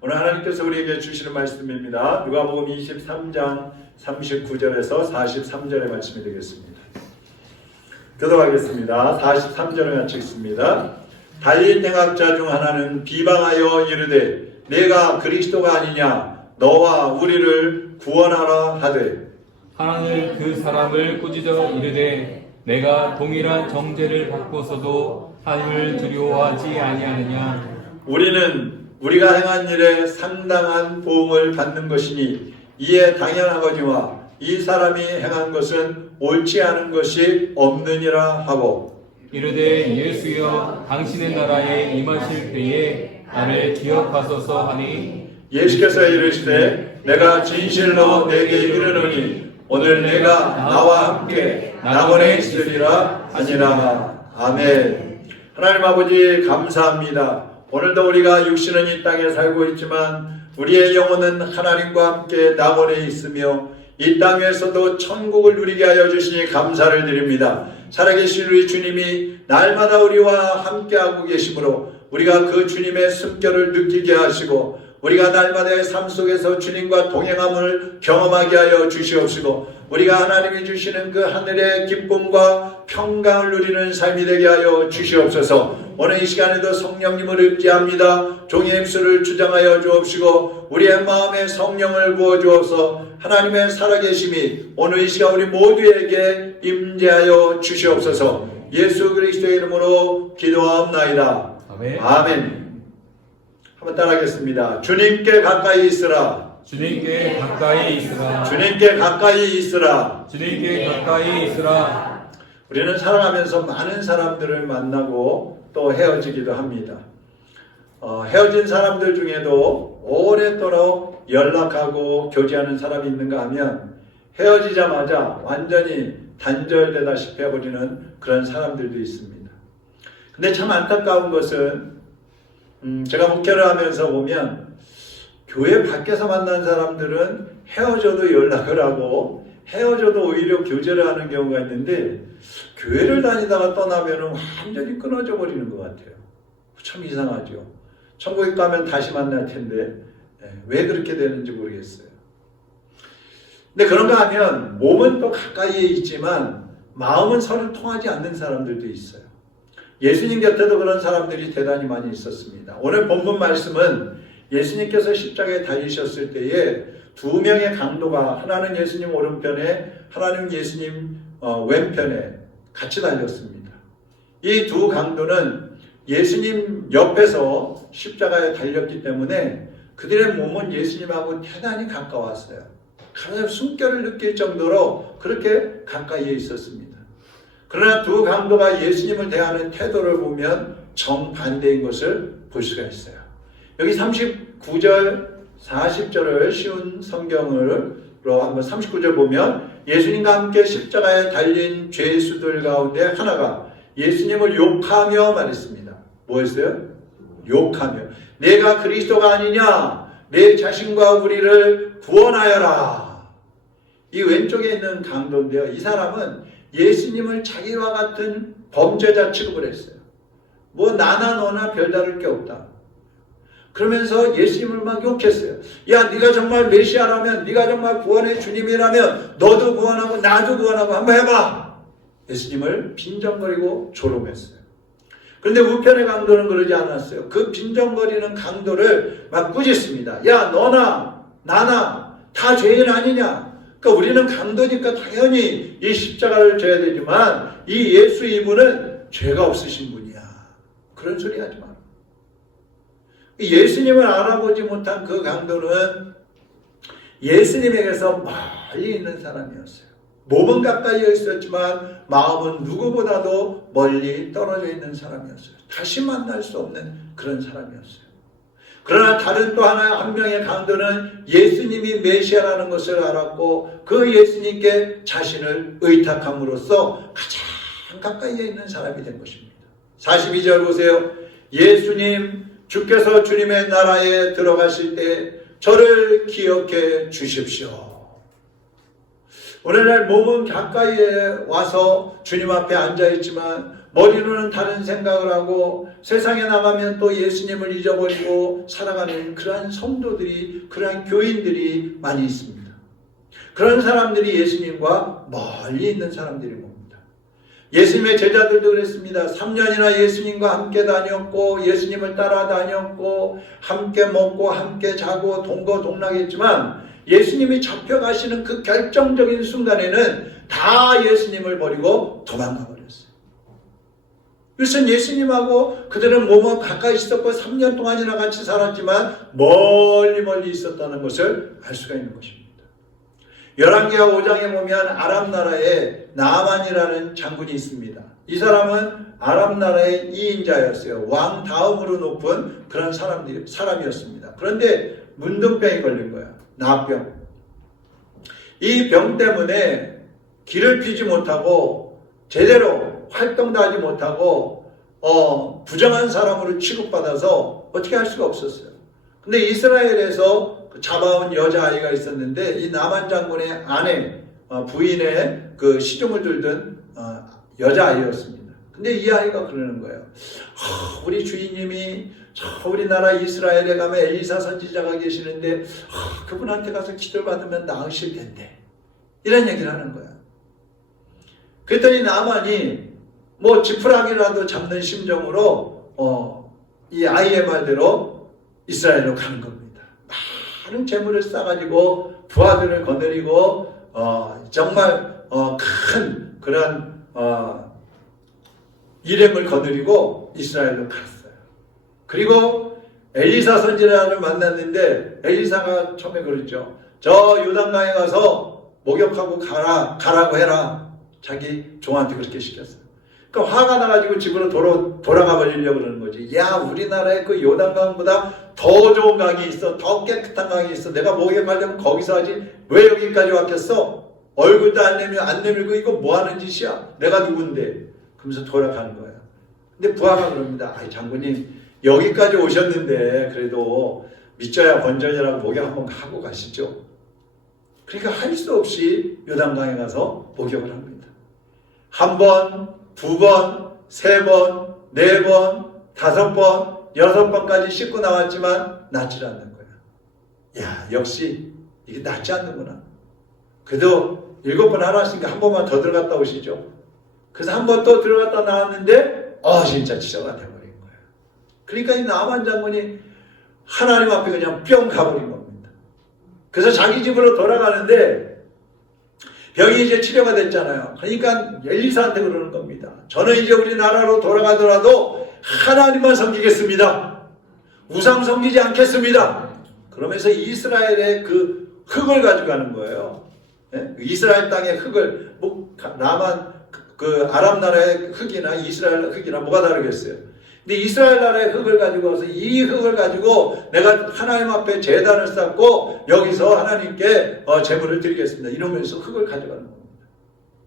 오늘 하나님께서 우리에게 주시는 말씀입니다. 누가복음 23장 39절에서 43절의 말씀이 되겠습니다. 교독하겠습니다. 43절을 마치겠습니다. 달린 행악자 중 하나는 비방하여 이르되 내가 그리스도가 아니냐 너와 우리를 구원하라 하되 하나는 그 사람을 꾸짖어 이르되 내가 동일한 정죄를 받고서도 하나님을 두려워하지 아니하느냐. 우리는 우리가 행한 일에 상당한 보응을 받는 것이니 이에 당연하거니와 이 사람이 행한 것은 옳지 않은 것이 없느니라 하고 이르되 예수여 당신의 나라에 임하실 때에 나를 기억하소서 하니 예수께서 이르시되 내가 진실로 내게 이르노니 오늘 내가 나와 함께 낙원에 있으리라 하니라. 아멘. 하나님 아버지 감사합니다. 오늘도 우리가 육신은 이 땅에 살고 있지만 우리의 영혼은 하나님과 함께 낙원에 있으며 이 땅에서도 천국을 누리게 하여 주시니 감사를 드립니다. 살아계신 우리 주님이 날마다 우리와 함께하고 계시므로 우리가 그 주님의 숨결을 느끼게 하시고 우리가 날마다의 삶 속에서 주님과 동행함을 경험하게 하여 주시옵시고 우리가 하나님이 주시는 그 하늘의 기쁨과 평강을 누리는 삶이 되게 하여 주시옵소서. 오늘 이 시간에도 성령님을 의지합니다. 종의 입술을 주장하여 주옵시고 우리의 마음에 성령을 부어 주옵소서. 하나님의 살아계심이 오늘 이 시간 우리 모두에게 임재하여 주시옵소서. 예수 그리스도의 이름으로 기도하옵나이다. 아멘. 아멘. 한번 따라하겠습니다. 주님께 가까이 있으라. 주님께 가까이 있으라. 주님께 가까이 있으라. 주님께 가까이 있으라. 우리는 살아가면서 많은 사람들을 만나고 또 헤어지기도 합니다. 헤어진 사람들 중에도 오랫도록 연락하고 교제하는 사람이 있는가 하면 헤어지자마자 완전히 단절되다시피 해버리는 그런 사람들도 있습니다. 근데 참 안타까운 것은 제가 목회를 하면서 보면 교회 밖에서 만난 사람들은 헤어져도 연락을 하고 헤어져도 오히려 교제를 하는 경우가 있는데 교회를 다니다가 떠나면 완전히 끊어져 버리는 것 같아요. 참 이상하죠. 천국에 가면 다시 만날 텐데 왜 그렇게 되는지 모르겠어요. 근데 그런가 하면 몸은 또 가까이에 있지만 마음은 서로 통하지 않는 사람들도 있어요. 예수님 곁에도 그런 사람들이 대단히 많이 있었습니다. 오늘 본문 말씀은 예수님께서 십자가에 달리셨을 때에 두 명의 강도가 하나는 예수님 오른편에 하나는 예수님 왼편에 같이 달렸습니다. 이 두 강도는 예수님 옆에서 십자가에 달렸기 때문에 그들의 몸은 예수님하고 대단히 가까웠어요. 가장 숨결을 느낄 정도로 그렇게 가까이에 있었습니다. 그러나 두 강도가 예수님을 대하는 태도를 보면 정반대인 것을 볼 수가 있어요. 여기 39절, 40절을 쉬운 성경으로 한번 39절 보면 예수님과 함께 십자가에 달린 죄수들 가운데 하나가 예수님을 욕하며 말했습니다. 뭐였어요? 욕하며 내가 그리스도가 아니냐? 내 자신과 우리를 구원하여라. 이 왼쪽에 있는 강도인데요. 이 사람은 예수님을 자기와 같은 범죄자 취급을 했어요. 뭐 나나 너나 별다를 게 없다. 그러면서 예수님을 막 욕했어요. 야, 네가 정말 메시아라면, 네가 정말 구원의 주님이라면 너도 구원하고 나도 구원하고 한번 해봐. 예수님을 빈정거리고 조롱했어요. 그런데 우편의 강도는 그러지 않았어요. 그 빈정거리는 강도를 막 꾸짖습니다. 야, 너나 나나 다 죄인 아니냐? 그러니까 우리는 강도니까 당연히 이 십자가를 져야 되지만 이 예수 이분은 죄가 없으신 분이야. 그런 소리 하지 마. 예수님을 알아보지 못한 그 강도는 예수님에게서 멀리 있는 사람이었어요. 몸은 가까이에 있었지만 마음은 누구보다도 멀리 떨어져 있는 사람이었어요. 다시 만날 수 없는 그런 사람이었어요. 그러나 다른 또 한 명의 강도는 예수님이 메시아라는 것을 알았고 그 예수님께 자신을 의탁함으로써 가장 가까이에 있는 사람이 된 것입니다. 42절 보세요. 예수님, 주께서 주님의 나라에 들어가실 때 저를 기억해 주십시오. 오늘날 몸은 가까이에 와서 주님 앞에 앉아있지만 머리로는 다른 생각을 하고 세상에 나가면 또 예수님을 잊어버리고 살아가는 그러한 성도들이, 그러한 교인들이 많이 있습니다. 그런 사람들이 예수님과 멀리 있는 사람들이 봅니다. 예수님의 제자들도 그랬습니다. 3년이나 예수님과 함께 다녔고 예수님을 따라다녔고 함께 먹고 함께 자고 동거동락했지만 예수님이 잡혀가시는 그 결정적인 순간에는 다 예수님을 버리고 도망가 버렸어요. 그래서 예수님하고 그들은 몸은 가까이 있었고 3년 동안이나 같이 살았지만 멀리 있었다는 것을 알 수가 있는 것입니다. 열왕기하 5장에 보면 아람 나라에 나아만이라는 장군이 있습니다. 이 사람은 아람 나라의 2인자였어요. 왕 다음으로 높은 그런 사람이었습니다. 그런데 문둥병이 걸린 거야. 나병. 이 병 때문에 길을 피지 못하고 제대로 활동도 하지 못하고 부정한 사람으로 취급받아서 어떻게 할 수가 없었어요. 근데 이스라엘에서 잡아온 여자아이가 있었는데 이 나만 장군의 아내, 부인의 그 시중을 들던 여자아이였습니다. 근데 이 아이가 그러는 거예요. 우리 주인님이 우리나라 이스라엘에 가면 엘리사 선지자가 계시는데 그분한테 가서 기도를 받으면 나으실 텐데, 이런 얘기를 하는 거야. 그랬더니 나만이 뭐 지푸라기라도 잡는 심정으로 이 아이의 말대로 이스라엘로 가는 겁니다. 많은 재물을 쌓아가지고 부하들을 거느리고 정말 큰 그런 일행을 거느리고 이스라엘로 갔어요. 그리고 엘리사 선지자를 만났는데 엘리사가 처음에 그랬죠. 저 요단강에 가서 목욕하고 가라고 해라. 자기 종한테 그렇게 시켰어요. 그러니까 화가 나가지고 집으로 돌아가 버리려고 그러는 거지. 야, 우리나라에 그 요단강보다 더 좋은 강이 있어. 더 깨끗한 강이 있어. 내가 목욕하려면 거기서 하지. 왜 여기까지 왔겠어? 얼굴도 안 내밀고 이거 뭐 하는 짓이야? 내가 누군데? 그러면서 돌아가는 거야. 근데 부하가 그럽니다. 아이, 장군님, 여기까지 오셨는데 그래도 믿져야 번전이라고 목욕 한번 하고 가시죠. 그러니까 할 수 없이 요단강에 가서 목욕을 합니다. 한 번, 두 번, 세 번, 네 번, 다섯 번, 6번까지 씻고 나왔지만 낫지 않는 거야. 야, 역시 이게 낫지 않는구나. 그래도 7번 하나씩니까 한 번만 더 들어갔다 오시죠. 그래서 한 번 또 들어갔다 나왔는데 진짜 지저가 돼버린 거야. 그러니까 이 나만 장군이 하나님 앞에 그냥 뿅 가버린 겁니다. 그래서 자기 집으로 돌아가는데 병이 이제 치료가 됐잖아요. 그러니까 엘리사한테 그러는 겁니다. 저는 이제 우리나라로 돌아가더라도 하나님만 섬기겠습니다. 우상 섬기지 않겠습니다. 그러면서 이스라엘의 그 흙을 가져가는 거예요. 이스라엘 땅의 흙을, 나만 그 아람 나라의 흙이나 이스라엘 흙이나 뭐가 다르겠어요. 근데 이스라엘 나라의 흙을 가지고 와서 이 흙을 가지고 내가 하나님 앞에 제단을 쌓고 여기서 하나님께 제물을 드리겠습니다. 이러면서 흙을 가져가는 겁니다.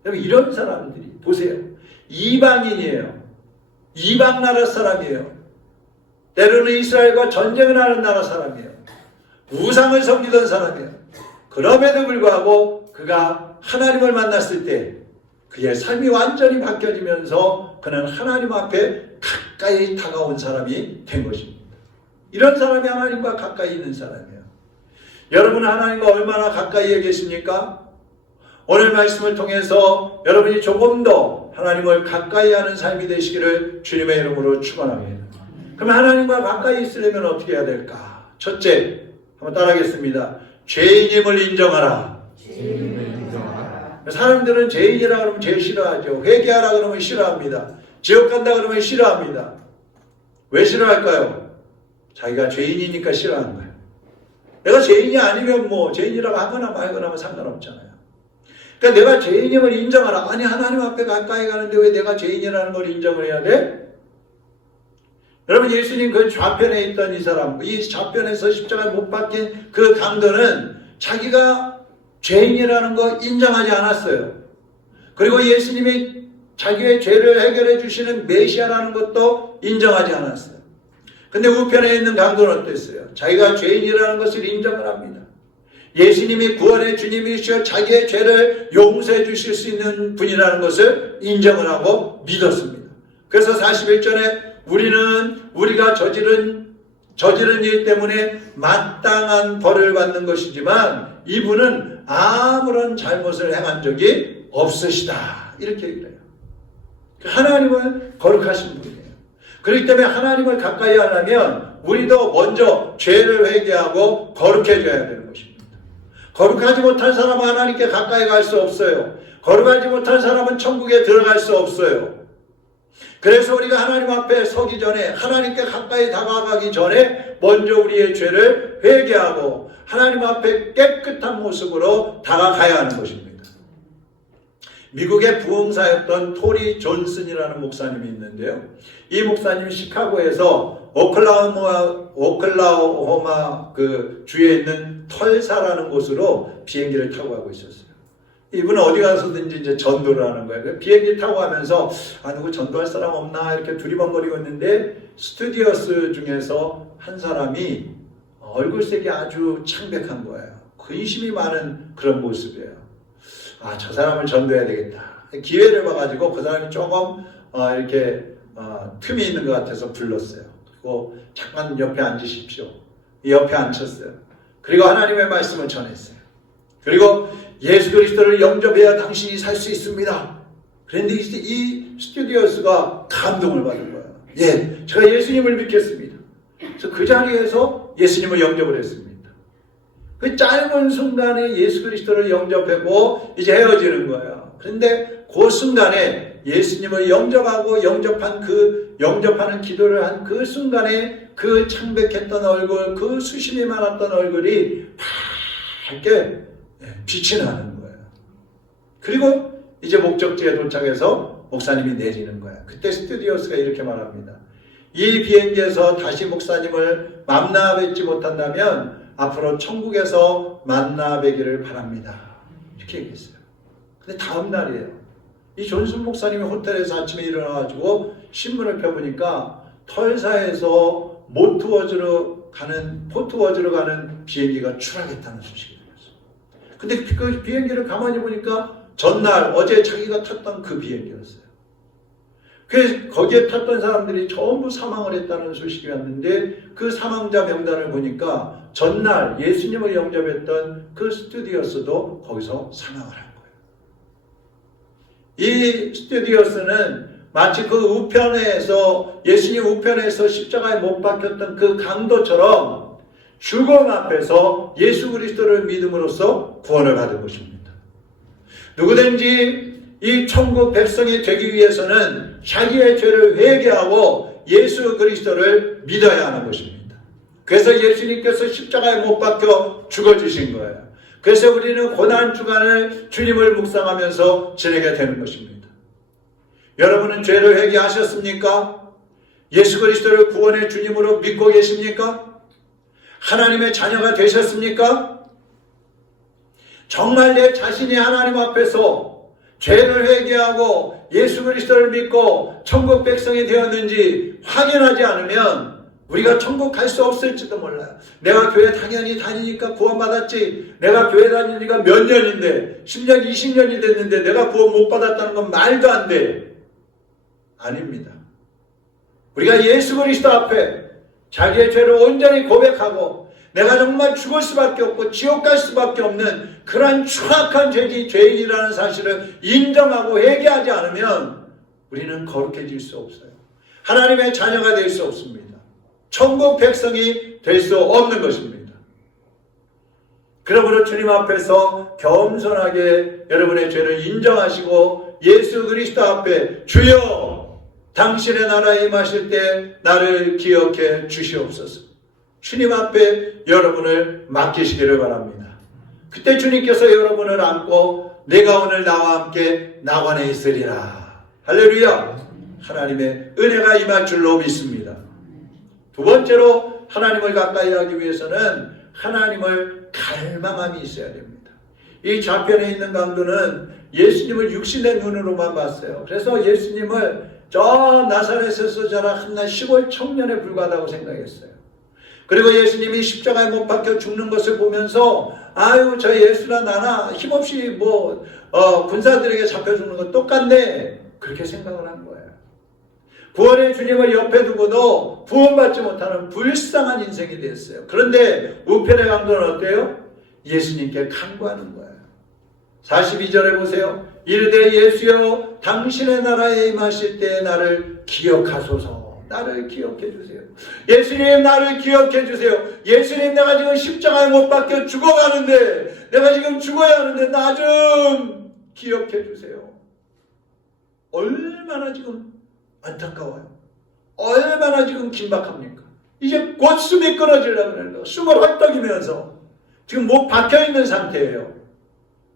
여러분, 이런 사람들이 보세요. 이방인이에요. 이방 나라 사람이에요. 때로는 이스라엘과 전쟁을 하는 나라 사람이에요. 우상을 섬기던 사람이에요. 그럼에도 불구하고 그가 하나님을 만났을 때 그의 삶이 완전히 바뀌어지면서 그는 하나님 앞에 가까이 다가온 사람이 된 것입니다. 이런 사람이 하나님과 가까이 있는 사람이에요. 여러분은 하나님과 얼마나 가까이에 계십니까? 오늘 말씀을 통해서 여러분이 조금 더 하나님을 가까이 하는 삶이 되시기를 주님의 이름으로 축원합니다. 그럼 하나님과 가까이 있으려면 어떻게 해야 될까? 첫째, 한번 따라하겠습니다. 죄인임을 인정하라. 사람들은 죄인이라 그러면 제일 싫어하죠. 회개하라 그러면 싫어합니다. 지옥 간다 그러면 싫어합니다. 왜 싫어할까요? 자기가 죄인이니까 싫어하는 거예요. 내가 죄인이 아니면 뭐 죄인이라고 하거나 말거나 하면 상관없잖아요. 그러니까 내가 죄인임을 인정하라. 아니, 하나님 앞에 가까이 가는데 왜 내가 죄인이라는 걸 인정을 해야 돼? 여러분, 예수님 그 좌편에 있던 이 사람, 이 좌편에서 십자가에 못 박힌 그 강도는 자기가 죄인이라는 거 인정하지 않았어요. 그리고 예수님이 자기의 죄를 해결해 주시는 메시아라는 것도 인정하지 않았어요. 근데 우편에 있는 강도는 어땠어요? 자기가 죄인이라는 것을 인정을 합니다. 예수님이 구원의 주님이시여 자기의 죄를 용서해 주실 수 있는 분이라는 것을 인정을 하고 믿었습니다. 그래서 41절에 우리가 저지른 일 때문에 마땅한 벌을 받는 것이지만 이분은 아무런 잘못을 행한 적이 없으시다. 이렇게 얘기를 해요. 하나님은 거룩하신 분이에요. 그렇기 때문에 하나님을 가까이 하려면 우리도 먼저 죄를 회개하고 거룩해져야 되는 것입니다. 거룩하지 못한 사람은 하나님께 가까이 갈 수 없어요. 거룩하지 못한 사람은 천국에 들어갈 수 없어요. 그래서 우리가 하나님 앞에 서기 전에, 하나님께 가까이 다가가기 전에 먼저 우리의 죄를 회개하고 하나님 앞에 깨끗한 모습으로 다가가야 하는 것입니다. 미국의 부흥사였던 토리 존슨이라는 목사님이 있는데요. 이 목사님이 시카고에서 오클라호마 그 주에 있는 털사라는 곳으로 비행기를 타고 가고 있었어요. 이분은 어디 가서든지 이제 전도를 하는 거예요. 비행기 타고 가면서 누구 전도할 사람 없나 이렇게 두리번거리고 있는데 스튜디오스 중에서 한 사람이 얼굴색이 아주 창백한 거예요. 근심이 많은 그런 모습이에요. 저 사람을 전도해야 되겠다. 기회를 봐가지고 그 사람이 조금 이렇게 틈이 있는 것 같아서 불렀어요. 그리고 잠깐 옆에 앉으십시오. 옆에 앉혔어요. 그리고 하나님의 말씀을 전했어요. 그리고 예수 그리스도를 영접해야 당신이 살 수 있습니다. 그런데 이 스튜디오스가 감동을 받은 거예요. 예, 제가 예수님을 믿겠습니다. 그래서 그 자리에서 예수님을 영접을 했습니다. 그 짧은 순간에 예수 그리스도를 영접하고 이제 헤어지는 거예요. 그런데 그 순간에 예수님을 영접하는 기도를 한 그 순간에 그 창백했던 얼굴, 그 수심이 많았던 얼굴이 밝게 빛이 나는 거예요. 그리고 이제 목적지에 도착해서 목사님이 내리는 거예요. 그때 스튜디오스가 이렇게 말합니다. 이 비행기에서 다시 목사님을 만나 뵙지 못한다면 앞으로 천국에서 만나 뵈기를 바랍니다. 이렇게 얘기했어요. 근데 다음 날이에요. 이 존슨 목사님이 호텔에서 아침에 일어나가지고 신문을 펴보니까 털사에서 포트워즈로 가는 비행기가 추락했다는 소식이 들렸어요. 근데 그 비행기를 가만히 보니까 전날 어제 자기가 탔던 그 비행기였어요. 그래서 거기에 탔던 사람들이 전부 사망을 했다는 소식이 왔는데 그 사망자 명단을 보니까 전날 예수님을 영접했던 그 스튜디오스도 거기서 사망을 한 거예요. 이 스튜디오스는 마치 그 우편에서 예수님 우편에서 십자가에 못 박혔던 그 강도처럼 죽음 앞에서 예수 그리스도를 믿음으로써 구원을 받은 것입니다. 누구든지 이 천국 백성이 되기 위해서는 자기의 죄를 회개하고 예수 그리스도를 믿어야 하는 것입니다. 그래서 예수님께서 십자가에 못 박혀 죽어주신 거예요. 그래서 우리는 고난 주간을 주님을 묵상하면서 지내게 되는 것입니다. 여러분은 죄를 회개하셨습니까? 예수 그리스도를 구원의 주님으로 믿고 계십니까? 하나님의 자녀가 되셨습니까? 정말 내 자신이 하나님 앞에서 죄를 회개하고 예수 그리스도를 믿고 천국 백성이 되었는지 확인하지 않으면 우리가 천국 갈 수 없을지도 몰라요. 내가 교회 당연히 다니니까 구원받았지. 내가 교회 다닌 지가 몇 년인데 10년, 20년이 됐는데 내가 구원 못 받았다는 건 말도 안 돼. 아닙니다. 우리가 예수 그리스도 앞에 자기의 죄를 온전히 고백하고 내가 정말 죽을 수밖에 없고 지옥 갈 수밖에 없는 그런 추악한 죄인이라는 사실을 인정하고 회개하지 않으면 우리는 거룩해질 수 없어요. 하나님의 자녀가 될 수 없습니다. 천국 백성이 될 수 없는 것입니다. 그러므로 주님 앞에서 겸손하게 여러분의 죄를 인정하시고 예수 그리스도 앞에 주여 당신의 나라에 임하실 때 나를 기억해 주시옵소서. 주님 앞에 여러분을 맡기시기를 바랍니다. 그때 주님께서 여러분을 안고 내가 오늘 나와 함께 낙원에 있으리라. 할렐루야. 하나님의 은혜가 임할 줄로 믿습니다. 두 번째로 하나님을 가까이 하기 위해서는 하나님을 갈망함이 있어야 됩니다. 이 좌편에 있는 강도는 예수님을 육신의 눈으로만 봤어요. 그래서 예수님을 저 나사렛에서 자란 한낱 시골 청년에 불과하다고 생각했어요. 그리고 예수님이 십자가에 못 박혀 죽는 것을 보면서 아유 저 예수나 나나 힘없이 군사들에게 잡혀 죽는 거 똑같네 그렇게 생각을 한 거예요. 구원의 주님을 옆에 두고도 구원받지 못하는 불쌍한 인생이 됐어요. 그런데 우편의 강도는 어때요? 예수님께 간구하는 거예요. 42절에 보세요. 이르되 예수여 당신의 나라에 임하실 때 나를 기억하소서. 나를 기억해 주세요. 예수님 나를 기억해 주세요. 예수님 내가 지금 십자가에 못 박혀 죽어가는데 내가 지금 죽어야 하는데 나 좀 기억해 주세요. 얼마나 지금 안타까워요. 얼마나 지금 긴박합니까? 이제 곧 숨이 끊어지려고 그러는 거. 숨을 헐떡이면서 지금 못 박혀있는 상태예요.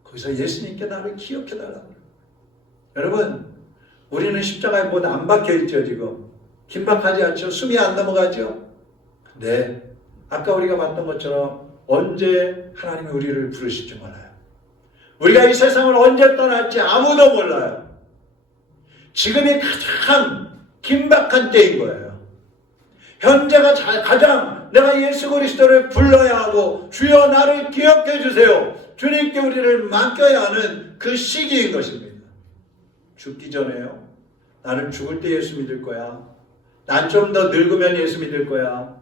거기서 예수님께 나를 기억해달라고 그래요. 여러분 우리는 십자가에 못 안 박혀있죠. 지금 긴박하지 않죠. 숨이 안 넘어가죠. 근데 아까 우리가 봤던 것처럼 언제 하나님이 우리를 부르실지 몰라요. 우리가 이 세상을 언제 떠날지 아무도 몰라요. 지금이 가장 긴박한 때인 거예요. 현재가 가장 내가 예수 그리스도를 불러야 하고 주여 나를 기억해 주세요. 주님께 우리를 맡겨야 하는 그 시기인 것입니다. 죽기 전에요. 나는 죽을 때 예수 믿을 거야. 난 좀 더 늙으면 예수 믿을 거야.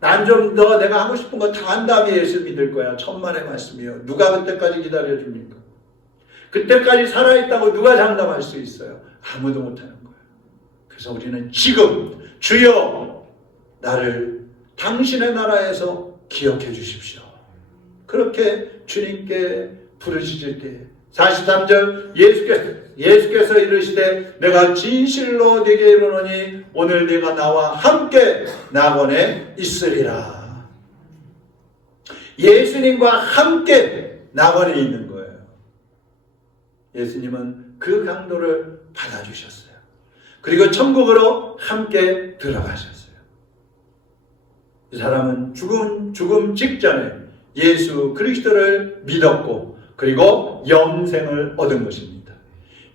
난 좀 더 내가 하고 싶은 거 다 한 다음에 예수 믿을 거야. 천만의 말씀이요. 누가 그때까지 기다려줍니까? 그때까지 살아있다고 누가 장담할 수 있어요? 아무도 못하는 거예요. 그래서 우리는 지금 주여 나를 당신의 나라에서 기억해 주십시오. 그렇게 주님께 부르짖을 때 43절 예수께서 이르시되 내가 진실로 네게 이르노니 오늘 네가 나와 함께 낙원에 있으리라. 예수님과 함께 낙원에 있는 거예요. 예수님은 그 강도를 받아주셨어요. 그리고 천국으로 함께 들어가셨어요. 이 사람은 죽음 직전에 예수 그리스도를 믿었고 그리고 영생을 얻은 것입니다.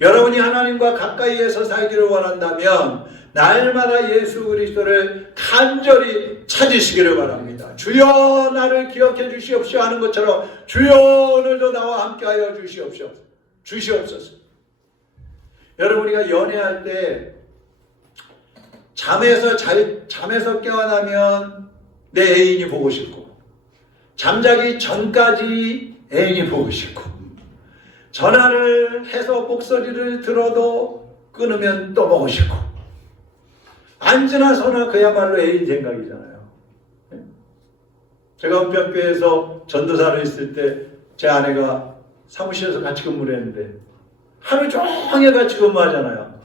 여러분이 하나님과 가까이에서 살기를 원한다면 날마다 예수 그리스도를 간절히 찾으시기를 바랍니다. 주여 나를 기억해 주시옵시오 하는 것처럼 주여 오늘도 나와 함께하여 주시옵소서. 여러분 우리가 연애할 때 잠에서 깨어나면 내 애인이 보고 싶고 잠자기 전까지 애인이 보고 싶고 전화를 해서 목소리를 들어도 끊으면 또 보고 싶고 안 지나서나 그야말로 애인 생각이잖아요. 제가 은평교회에서 전도사로 있을 때 제 아내가 사무실에서 같이 근무를 했는데 하루 종일 같이 근무하잖아요.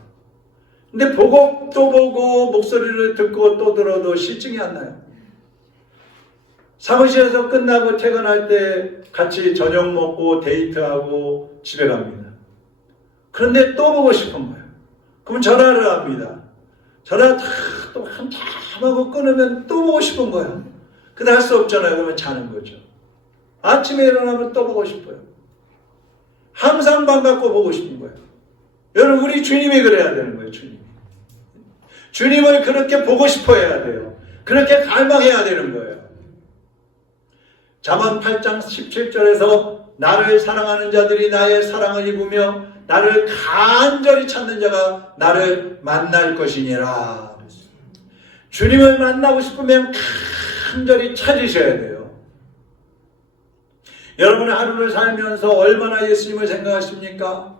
근데 보고 또 보고 목소리를 듣고 또 들어도 실증이 안 나요. 사무실에서 끝나고 퇴근할 때 같이 저녁 먹고 데이트하고 집에 갑니다. 그런데 또 보고 싶은 거예요. 그럼 전화를 합니다. 전화 또 한참 하고 끊으면 또 보고 싶은 거예요. 근데 할 수 없잖아요. 그러면 자는 거죠. 아침에 일어나면 또 보고 싶어요. 항상 반갑고 보고 싶은 거예요. 여러분 우리 주님이 그래야 되는 거예요. 주님을 그렇게 보고 싶어 해야 돼요. 그렇게 갈망해야 되는 거예요. 잠언 8장 17절에서 나를 사랑하는 자들이 나의 사랑을 입으며 나를 간절히 찾는 자가 나를 만날 것이니라. 주님을 만나고 싶으면 간절히 찾으셔야 돼요. 여러분 하루를 살면서 얼마나 예수님을 생각하십니까?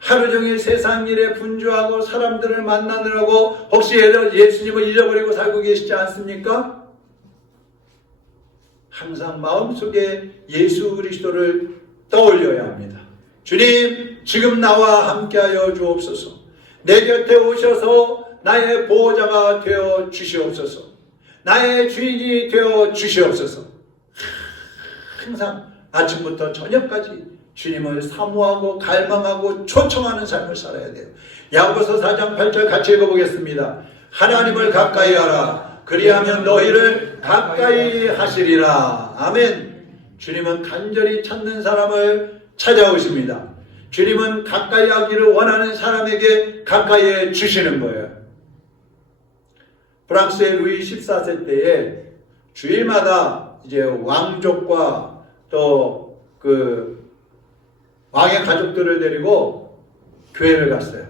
하루 종일 세상 일에 분주하고 사람들을 만나느라고 혹시 예수님을 잊어버리고 살고 계시지 않습니까? 항상 마음속에 예수 그리스도를 떠올려야 합니다. 주님, 지금 나와 함께하여 주옵소서. 내 곁에 오셔서 나의 보호자가 되어 주시옵소서. 나의 주인이 되어 주시옵소서. 항상 아침부터 저녁까지 주님을 사모하고 갈망하고 초청하는 삶을 살아야 돼요. 야고보서 4장 8절 같이 읽어보겠습니다. 하나님을 가까이 하라. 그리하면 너희를 가까이 하시리라. 아멘. 주님은 간절히 찾는 사람을 찾아오십니다. 주님은 가까이 하기를 원하는 사람에게 가까이 해 주시는 거예요. 프랑스의 루이 14세 때에 주일마다 이제 왕족과 또 그 왕의 가족들을 데리고 교회를 갔어요.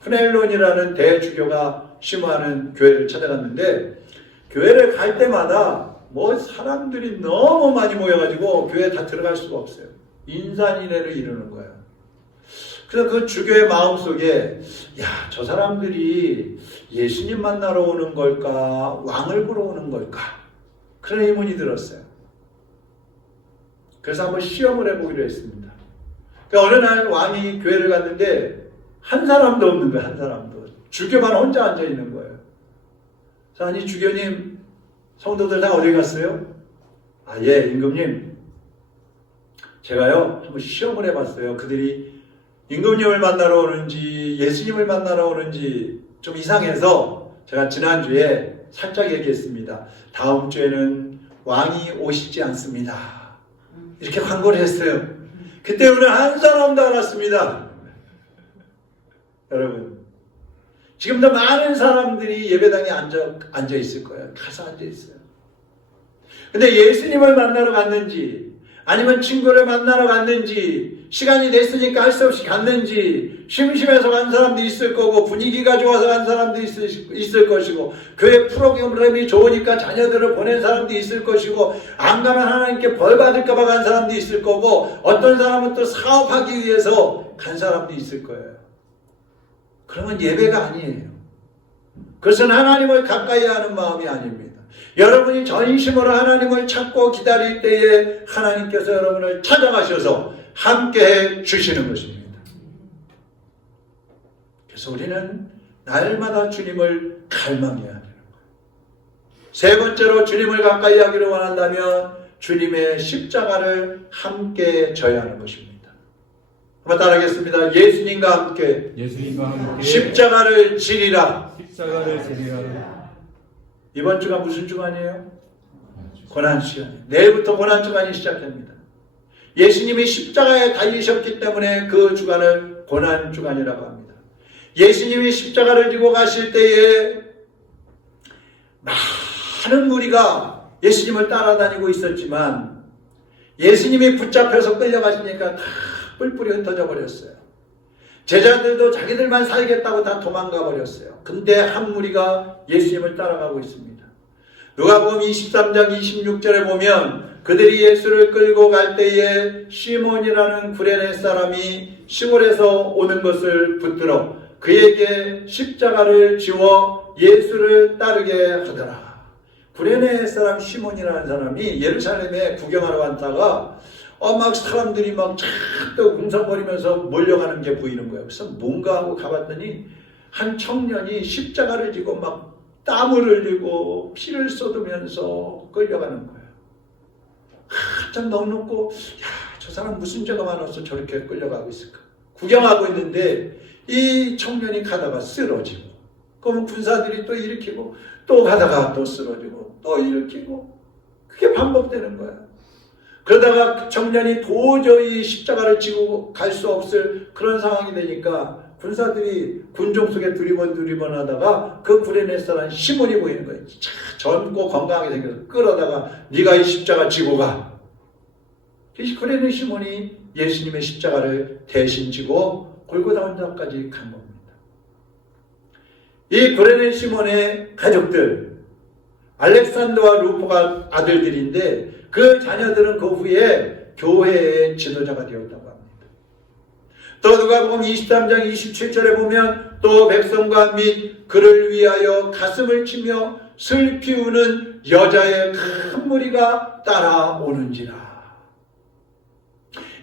프넬론이라는 대주교가 심호하는 교회를 찾아갔는데 교회를 갈 때마다 뭐 사람들이 너무 많이 모여가지고 교회에 다 들어갈 수가 없어요. 인산인해를 이루는 거예요. 그래서 그 주교의 마음속에 저 사람들이 예수님 만나러 오는 걸까 왕을 보러 오는 걸까 그런 의문이 들었어요. 그래서 한번 시험을 해보기로 했습니다. 그러니까 어느 날 왕이 교회를 갔는데 한 사람도 없는 거예요. 한 사람도. 주교만 혼자 앉아있는 거예요. 그래서 아니 주교님 성도들 다 어디 갔어요? 예 임금님 제가요 한번 시험을 해봤어요. 그들이 임금님을 만나러 오는지 예수님을 만나러 오는지 좀 이상해서 제가 지난주에 살짝 얘기했습니다. 다음 주에는 왕이 오시지 않습니다. 이렇게 광고를 했어요. 그때 오늘 한 사람도 안 왔습니다. 여러분 지금도 많은 사람들이 예배당에 앉아 있을 거예요. 가서 앉아 있어요. 근데 예수님을 만나러 갔는지 아니면 친구를 만나러 갔는지 시간이 됐으니까 할 수 없이 갔는지 심심해서 간 사람도 있을 거고 분위기가 좋아서 간 사람도 있을 것이고 교회 프로그램이 좋으니까 자녀들을 보낸 사람도 있을 것이고 안 가면 하나님께 벌 받을까 봐 간 사람도 있을 거고 어떤 사람은 또 사업하기 위해서 간 사람도 있을 거예요. 그러면 예배가 아니에요. 그것은 하나님을 가까이 하는 마음이 아닙니다. 여러분이 전심으로 하나님을 찾고 기다릴 때에 하나님께서 여러분을 찾아가셔서 함께해 주시는 것입니다. 그래서 우리는 날마다 주님을 갈망해야 되는 거예요. 세 번째로 주님을 가까이 하기를 원한다면 주님의 십자가를 함께 져야 하는 것입니다. 한번 따라하겠습니다. 예수님과 함께 십자가를 지리라. 십자가를 지리라. 이번 주가 무슨 주간이에요? 고난 시간이에요. 내일부터 고난 주간이 시작됩니다. 예수님이 십자가에 달리셨기 때문에 그 주간을 고난 주간이라고 합니다. 예수님이 십자가를 지고 가실 때에 많은 무리가 예수님을 따라다니고 있었지만 예수님이 붙잡혀서 끌려가시니까 다 뿔뿔이 흩어져 버렸어요. 제자들도 자기들만 살겠다고 다 도망가 버렸어요. 근데 한 무리가 예수님을 따라가고 있습니다. 누가복음 23장 26절에 보면 그들이 예수를 끌고 갈 때에 시몬이라는 구레네 사람이 시골에서 오는 것을 붙들어 그에게 십자가를 지워 예수를 따르게 하더라. 구레네 사람 시몬이라는 사람이 예루살렘에 구경하러 왔다가 막 사람들이 막 쫙 웅성거리면서 몰려가는 게 보이는 거예요. 그래서 뭔가 하고 가봤더니 한 청년이 십자가를 지고 막 땀을 흘리고 피를 쏟으면서 끌려가는 거예요. 한참 넉넉고 저 사람 무슨 죄가 많아서 저렇게 끌려가고 있을까? 구경하고 있는데 이 청년이 가다가 쓰러지고 그러면 군사들이 또 일으키고 또 가다가 또 쓰러지고 또 일으키고 그게 반복되는 거예요. 그러다가 청년이 도저히 십자가를 지고 갈 수 없을 그런 상황이 되니까 군사들이 군종 속에 두리번 하다가 그 구레네 사람 시몬이 보이는 거예요. 젊고 건강하게 생겨서 끌어다가 네가 이 십자가 지고 가. 구레네 시몬이 예수님의 십자가를 대신 지고 골고다 언덕까지 간 겁니다. 이 구레네 시몬의 가족들 알렉산더와 루포가 아들들인데 그 자녀들은 그 후에 교회의 지도자가 되었다고 합니다. 또 누가복음 23장 27절에 보면 또 백성과 및 그를 위하여 가슴을 치며 슬피 우는 여자의 큰 무리가 따라오는지라.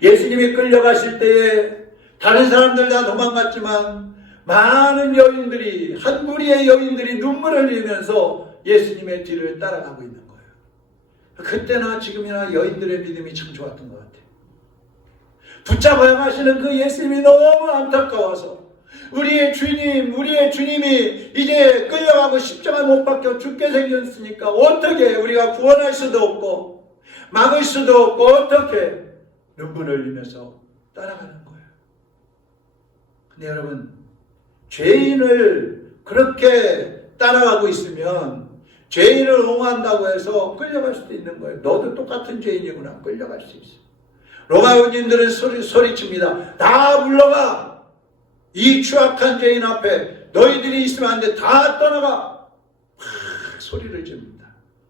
예수님이 끌려가실 때에 다른 사람들 다 도망갔지만 많은 여인들이 한 무리의 여인들이 눈물을 흘리면서 예수님의 뒤를 따라가고 있는 거예요. 그때나 지금이나 여인들의 믿음이 참 좋았던 것 같아요. 붙잡아야 하시는 그 예수님이 너무 안타까워서 우리의 주님이 이제 끌려가고 십자가 못 박혀 죽게 생겼으니까 어떻게 우리가 구원할 수도 없고 막을 수도 없고 어떻게 눈물을 흘리면서 따라가는 거예요. 근데 여러분 죄인을 그렇게 따라가고 있으면 죄인을 옹호한다고 해서 끌려갈 수도 있는 거예요. 너도 똑같은 죄인이구나. 끌려갈 수 있어. 로마군인들은 소리칩니다. 다 물러가. 이 추악한 죄인 앞에 너희들이 있으면 안 돼. 다 떠나가. 막 소리를 지릅니다.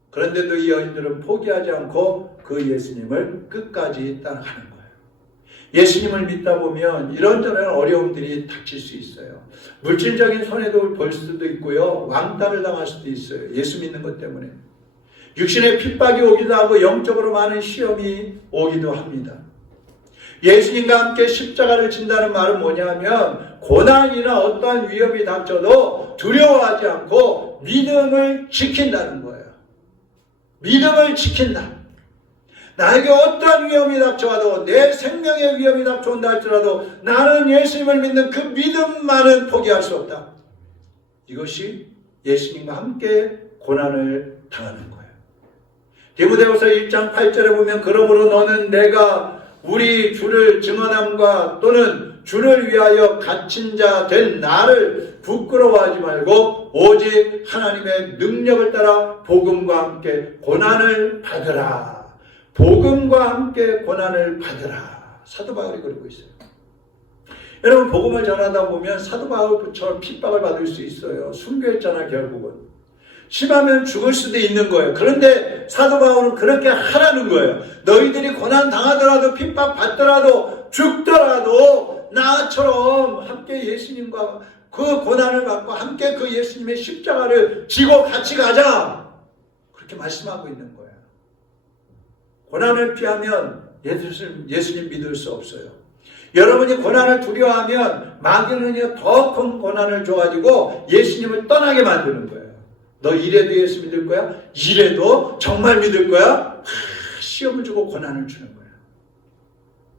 그런데도 이 여인들은 포기하지 않고 그 예수님을 끝까지 따라가는 거예요. 예수님을 믿다 보면 이런저런 어려움들이 닥칠 수 있어요. 물질적인 손해도 볼 수도 있고요. 왕따를 당할 수도 있어요. 예수 믿는 것 때문에. 육신의 핍박이 오기도 하고 영적으로 많은 시험이 오기도 합니다. 예수님과 함께 십자가를 진다는 말은 뭐냐면 고난이나 어떠한 위협이 닥쳐도 두려워하지 않고 믿음을 지킨다는 거예요. 믿음을 지킨다. 나에게 어떠한 위험이 닥쳐와도 내 생명의 위험이 닥쳐온다 할지라도 나는 예수님을 믿는 그 믿음만은 포기할 수 없다. 이것이 예수님과 함께 고난을 당하는 거예요. 디모데후서 1장 8절에 보면 그러므로 너는 내가 우리 주를 증언함과 또는 주를 위하여 갇힌 자 된 나를 부끄러워하지 말고 오직 하나님의 능력을 따라 복음과 함께 고난을 받으라. 복음과 함께 고난을 받으라. 사도 바울이 그러고 있어요. 여러분 복음을 전하다 보면 사도 바울처럼 핍박을 받을 수 있어요. 순교했잖아 결국은. 심하면 죽을 수도 있는 거예요. 그런데 사도 바울은 그렇게 하라는 거예요. 너희들이 고난 당하더라도 핍박 받더라도 죽더라도 나처럼 함께 예수님과 그 고난을 받고 함께 그 예수님의 십자가를 지고 같이 가자. 그렇게 말씀하고 있는 거예요. 고난을 피하면 예수님 믿을 수 없어요. 여러분이 고난을 두려워하면 마귀는요 더 큰 고난을 줘가지고 예수님을 떠나게 만드는 거예요. 너 이래도 예수 믿을 거야? 이래도 정말 믿을 거야? 시험을 주고 고난을 주는 거예요.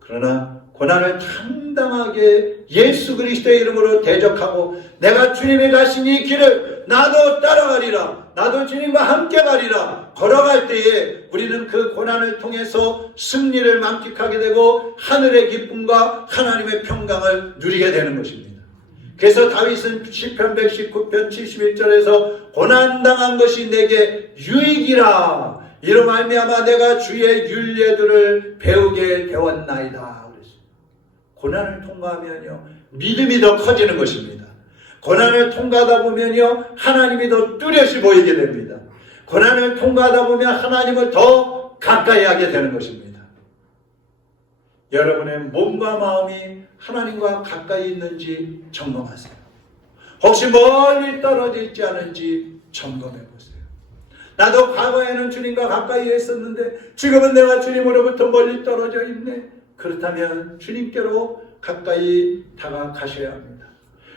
그러나 고난을 당당하게 예수 그리스도의 이름으로 대적하고 내가 주님이 가신 이 길을 나도 따라가리라. 나도 주님과 함께 가리라. 걸어갈 때에 우리는 그 고난을 통해서 승리를 만끽하게 되고 하늘의 기쁨과 하나님의 평강을 누리게 되는 것입니다. 그래서 다윗은 시편 119편 71절에서 고난당한 것이 내게 유익이라. 이로 말미암아 내가 주의 율례들을 배우게 되었나이다. 고난을 통과하면요 믿음이 더 커지는 것입니다. 고난을 통과하다 보면요 하나님이 더 뚜렷이 보이게 됩니다. 고난을 통과하다 보면 하나님을 더 가까이 하게 되는 것입니다. 여러분의 몸과 마음이 하나님과 가까이 있는지 점검하세요. 혹시 멀리 떨어져 있지 않은지 점검해 보세요. 나도 과거에는 주님과 가까이 있었는데 지금은 내가 주님으로부터 멀리 떨어져 있네. 그렇다면 주님께로 가까이 다가가셔야 합니다.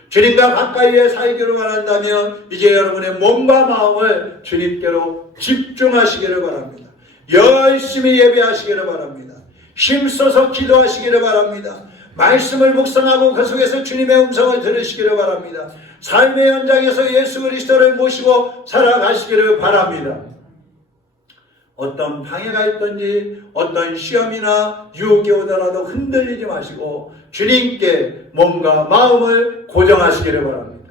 주님과 가까이에 살기를 원한다면 이제 여러분의 몸과 마음을 주님께로 집중하시기를 바랍니다. 열심히 예배하시기를 바랍니다. 힘써서 기도하시기를 바랍니다. 말씀을 묵상하고 그 속에서 주님의 음성을 들으시기를 바랍니다. 삶의 현장에서 예수 그리스도를 모시고 살아가시기를 바랍니다. 어떤 방해가 있든지 어떤 시험이나 유혹이 오더라도 흔들리지 마시고 주님께 몸과 마음을 고정하시기를 바랍니다.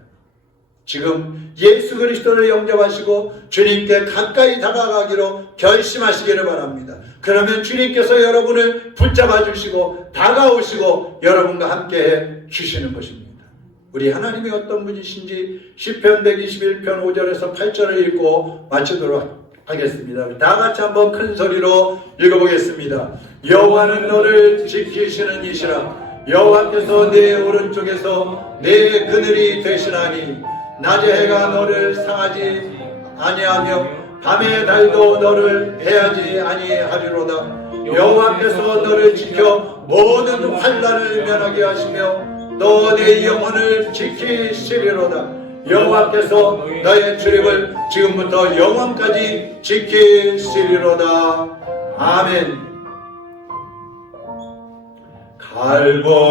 지금 예수 그리스도를 영접하시고 주님께 가까이 다가가기로 결심하시기를 바랍니다. 그러면 주님께서 여러분을 붙잡아 주시고 다가오시고 여러분과 함께 주시는 것입니다. 우리 하나님이 어떤 분이신지 시편 121편 5절에서 8절을 읽고 마치도록 하겠습니다. 다 같이 한번 큰 소리로 읽어보겠습니다. 여호와는 너를 지키시는 이시라. 여호와께서 내 오른쪽에서 내 그늘이 되시나니 낮의 해가 너를 상하지 아니하며 밤의 달도 너를 해하지 아니하리로다. 여호와께서 너를 지켜 모든 환난을 면하게 하시며 너 내 영혼을 지키시리로다. 여호와께서 너의 출입을 지금부터 영원까지 지키시리로다. 아멘.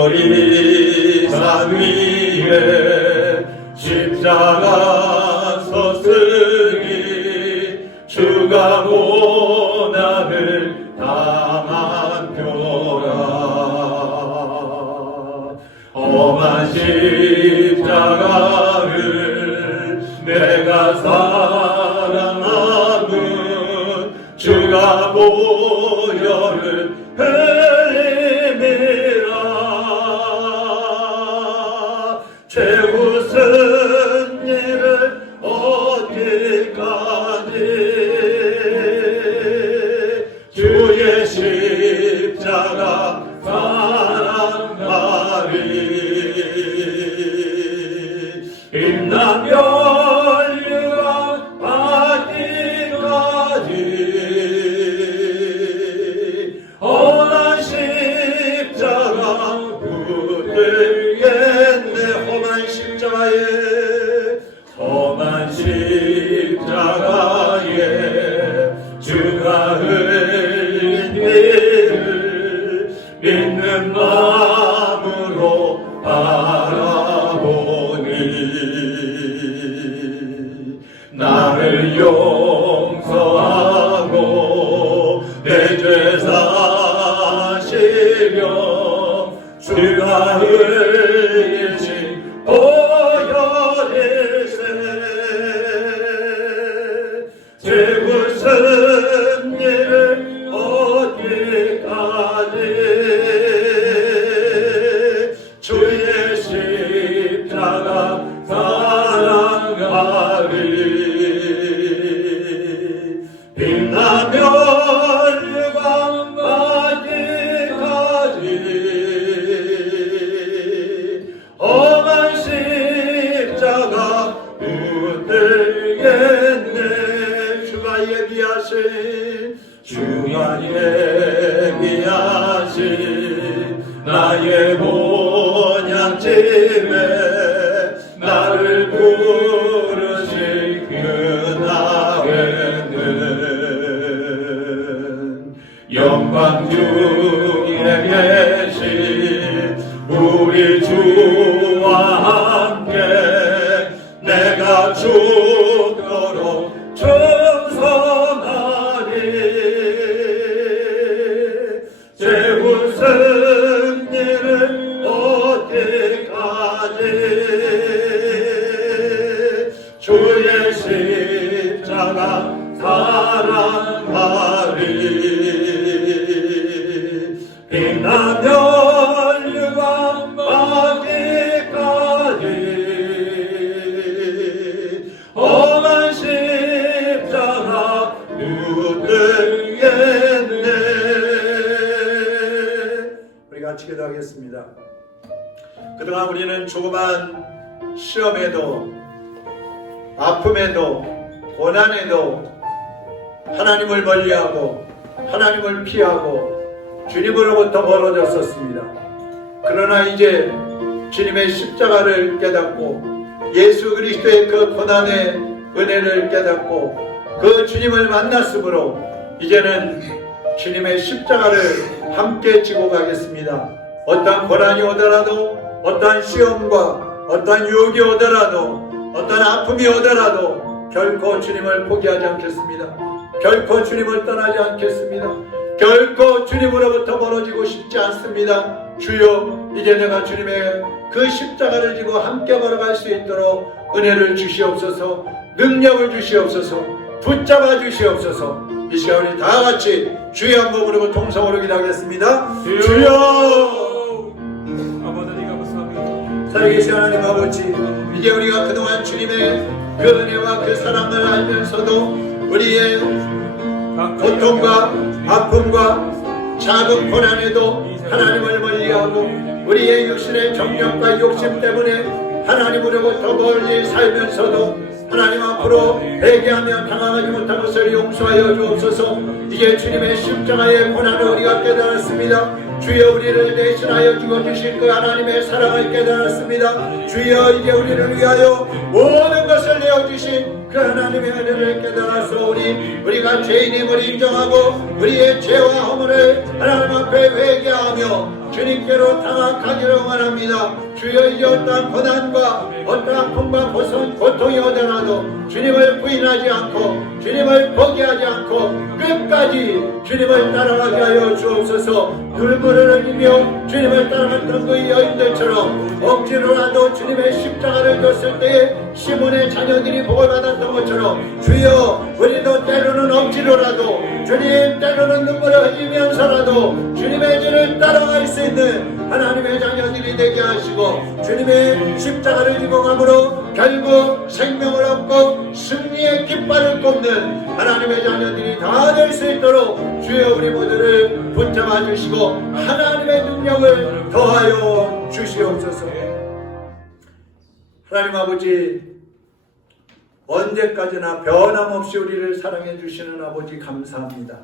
갈보리 산 위에 십자가 섰으니 주가 고난을 당한 표라. 험한 십자가를 내가 사랑하는 주가 보혈을 흘림이라. 죄 웃음 험한 십자가 붙들겠네. 험한 십자가에 험한 십자가에 주가 흘린 피를 믿는 마음으로 바라보니 나를 용서하고 내 죄 사시며 주가 흘리신 보혈일세 죄 무슨 일을 얻기까지 주의 십자가 사랑하리 빛나며 유광 받기까지 험한 십자가 붙들겠네. 주가 예비하신 나의 본향집에 나를 부르신 그날에는 영광 중에 계신 우리 주와 함께 내가 죽도록 충성하리. 죄 무슨 일을 얻기까지 주의 십자가 사랑하리. 빛나며 유광 받기까지 험한 십자가 붙들겠네. 우리 같이 기도하겠습니다. 그동안 우리는 조그만 시험에도 아픔에도 고난에도 하나님을 멀리하고 하나님을 피하고 주님으로부터 멀어졌었습니다. 그러나 이제 주님의 십자가를 깨닫고 예수 그리스도의 그 고난의 은혜를 깨닫고 그 주님을 만났으므로 이제는 주님의 십자가를 함께 지고 가겠습니다. 어떠한 고난이 오더라도 어떠한 시험과 어떠한 유혹이 오더라도 어떠한 아픔이 오더라도 결코 주님을 포기하지 않겠습니다. 결코 주님을 떠나지 않겠습니다. 결코 주님으로부터 멀어지고 싶지 않습니다. 주여, 이제 내가 주님의 그 십자가를 지고 함께 걸어갈 수 있도록 은혜를 주시옵소서, 능력을 주시옵소서, 붙잡아 주시옵소서. 이 시간 우리 다 같이 주여 한번 부르고 통성으로 기도하겠습니다. 주여! 살아계신 하나님 아버지, 이제 우리가 그동안 주님의 그 은혜와 그 사랑을 알면서도 우리의 고통과 아픔과 작은 고난에도 하나님을 멀리하고 우리의 육신의 정욕과 욕심 때문에 하나님으로부터 멀리 살면서도 하나님 앞으로 회개하며 당황하지 못한 것을 용서하여 주옵소서. 이제 주님의 십자가의 고난을 우리가 깨달았습니다. 주여, 우리를 대신하여 죽어주신 그 하나님의 사랑을 깨달았습니다. 주여, 이제 우리를 위하여 모든 것을 내어주신 그 하나님의 은혜를 깨달아서 우리가 죄인임을 인정하고 우리의 죄와 허물을 하나님 앞에 회개하며 주님께로 당학하기를 원합니다. 주여, 이제 어떠한 고난과 어떠한 아픔과 고통이 오더라도 주님을 부인하지 않고 주님을 포기하지 않고 끝까지 주님을 따라가게 하여 주옵소서. 눈물을 흘리며 주님을 따라갔던 그 여인들처럼 억지로라도 주님의 십자가를 줬을 때에 시몬의 자녀들이 복을 받았던 것처럼 주여, 우리도 때로는 억지로라도 주님, 때로는 눈물을 흘리면서라도 주님의 길을 따라갈 수 있는 하나님의 자녀들이 되게 하시고 주님의 십자가를 지고 감으로 결국 생명을 얻고 승리의 깃발을 꼽는 하나님의 자녀들이 다 될 수 있도록 주여, 우리 모두를 붙잡아 주시고 하나님의 능력을 더하여 주시옵소서. 하나님 아버지, 언제까지나 변함없이 우리를 사랑해 주시는 아버지 감사합니다.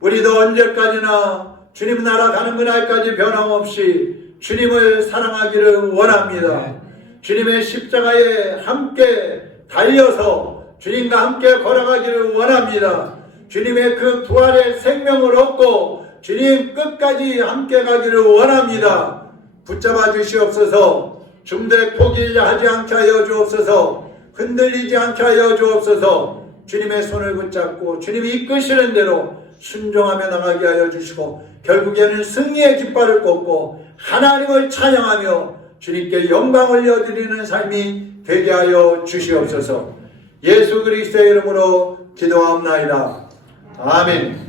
우리도 언제까지나 주님 나라 가는 그날까지 변함없이 주님을 사랑하기를 원합니다. 주님의 십자가에 함께 달려서 주님과 함께 걸어가기를 원합니다. 주님의 그 부활의 생명을 얻고 주님 끝까지 함께 가기를 원합니다. 붙잡아 주시옵소서. 중도에 포기하지 않게 하여 주옵소서. 흔들리지 않게 하여 주옵소서. 주님의 손을 붙잡고 주님이 이끄시는 대로 순종하며 나가게 하여 주시고 결국에는 승리의 깃발을 꽂고 하나님을 찬양하며 주님께 영광을 올려드리는 삶이 되게 하여 주시옵소서. 예수 그리스도의 이름으로 기도하옵나이다. 아멘.